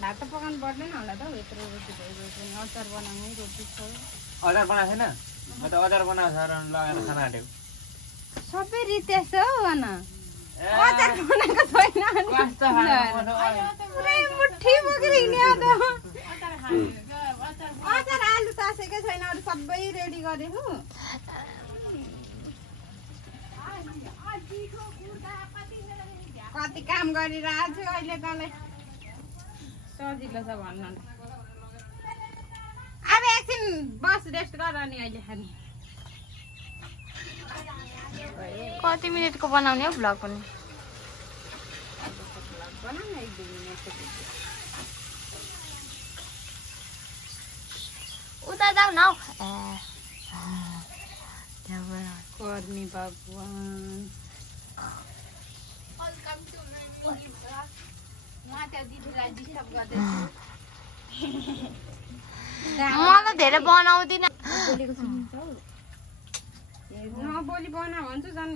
भात त पकाउनु पर्दैन होला त यत्रो रोटी भइगयो भने अचार बनाउने रोटी छ अचार बनाएको छैन म त अचार बनाएको छ र लगाएर खान आँटेको सबै रितेछ हौ भन अचार बनाएको छैन पुरै मुठी बोकेर हिँड्यो त अचार आलु तासेकै छैन अरू सबै रेडी गरेको कति काम गरिरहेको छु अहिले तँलाई सजिलो छ भन्न अब एकछिन बस रेस्ट गर अनि अहिले खाने कति मिनेटको बनाउने हो भ्लग पनि उता जाऊ न कर्मी भगवान मलाई धेरै बनाउँदिन भोलि बना भन्छु झन्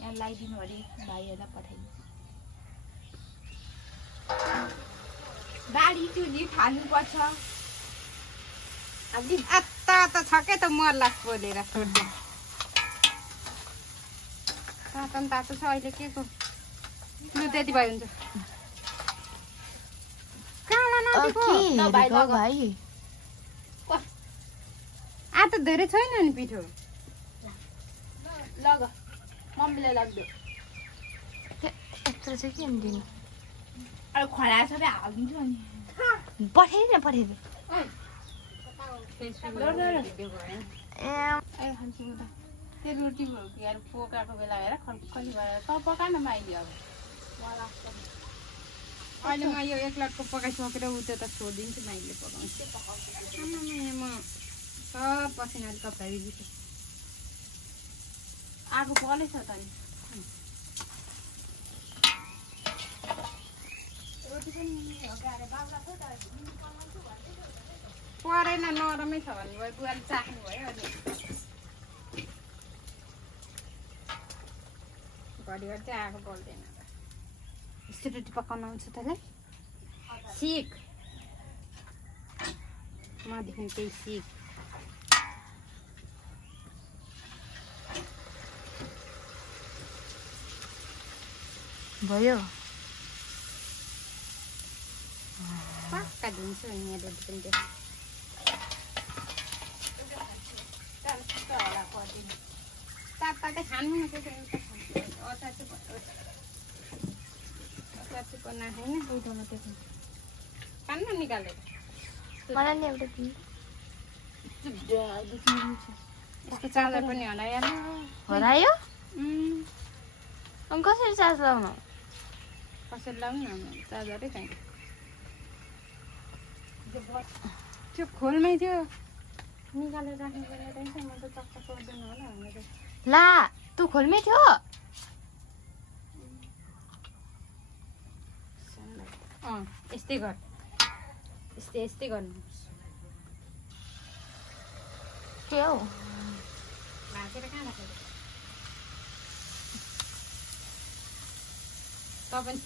यहाँ लगाइदिनु अरे भाइहरूलाई पठाइदिनु दाढी चुली खानुपर्छ अत्ता त छ के त मर्ला बोलेर छोड्दै तातो तातो छ अहिले के को लु त्यति भए हुन्छ भाइ आटा धेरै छैन नि पिठो लग मम्मीलाई लाग्दो यत्रो चाहिँ के दिनु अरू खडा सबै हालिदिन्छु अनि पठाइदिनु पठाइदिनु त्यो रोटी यार पोकाको बेला हेर खल्कली भएर त पका न माइली अब अहिले म यो एक लटको पकाइसकेर उ त्यो त छोडिदिन्छु माइलीले पकाउँछु म सब पसिनाले कपडा दिन्छु आगो बलेछ त नि परेन नरमै छ भने भयो बुवाले चाख्नु भयो अनि घरिघरि चाहिँ आगो बल्दैन यस्तो रोटी पकाउन आउँछ तँलाई सिक मदेखि त्यही सिक भयो पक्का दिन्छु नि यहाँ रोटी पनि तातै खानु न अचार चाहिँ बनाएको होइन दुधमा त्यो खानु निकालेर मलाई नि एउटा यसको चार्जर पनि हरायो अनि कसरी चार्ज लाउनु कसरी लाउनु न चार्जरै छैन त्यो खोलमै थियो निकालेर राख्नु पर्ने रहेछ म त चक्क पर्दैन होला भनेर ला तँ खोलमै थियो यस्तै गर यस्तै गर्नु के हौ भाकेर कहाँ राखेको तपाईँ